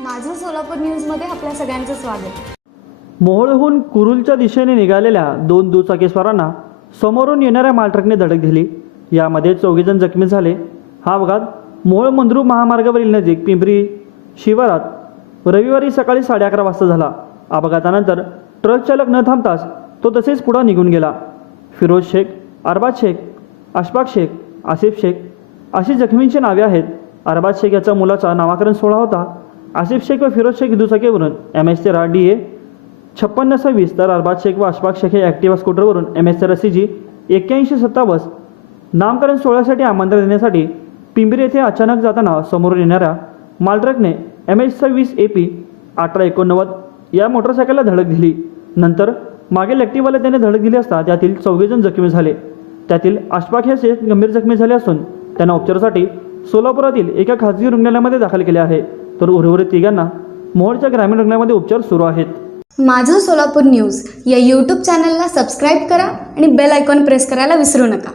माझं सोलापूर न्यूजमध्ये आपल्या सगळ्यांचं स्वागत. मोहोळहून कुरुलच्या दिशेने निघालेल्या दोन दुचाकीस्वारांना समोरून येणाऱ्या मालट्रकने धडक दिली. यामध्ये चौघीजण जखमी झाले. हा अपघात मोहोळ मंद्रू महामार्गावरील नजीक पिंपरी शिवारात रविवारी सकाळी साडे अकरा वाजता झाला. अपघातानंतर ट्रक चालक न थांबताच तो तसेच पुढं निघून गेला. फिरोज शेख अरबाज शेख अशफाक शेख आसिफ शेख अशी जखमींची नावे आहेत. अरबाज शेख याचा मुलाचा नावाकरण सोहळा होता. आसिफ शेख व फिरोज शेख दुचाकीवरून एम एस तेरा डी ए. छप्पन्न सव्वीस तर अरबाद शेख व अशफाक शेख हे ॲक्टिवा स्कूटरवरून एम एस तेरा सी जी एक्क्याऐंशी सत्तावन्न नामकरण सोहळ्यासाठी आमंत्रण देण्यासाठी पिंपरी येथे अचानक जाताना समोरून येणाऱ्या मालट्रकने एम एच सव्वीस ए पी अठरा एकोणनव्वद या मोटरसायकलला धडक दिली. नंतर मागील ॲक्टिवाला त्याने धडक दिली असता त्यातील चौघेजण जखमी झाले. त्यातील अशफाक हे शेख गंभीर जखमी झाले असून त्यांना उपचारासाठी सोलापुरातील एका खाजगी रुग्णालयामध्ये दाखल केले आहे. तर उर्वरित तिघांना मोहोळच्या ग्रामीण रुग्णालयामध्ये उपचार सुरू आहेत. माझं सोलापूर न्यूज या यूट्यूब चॅनलला सबस्क्राईब करा आणि बेल आयकॉन प्रेस करायला विसरू नका.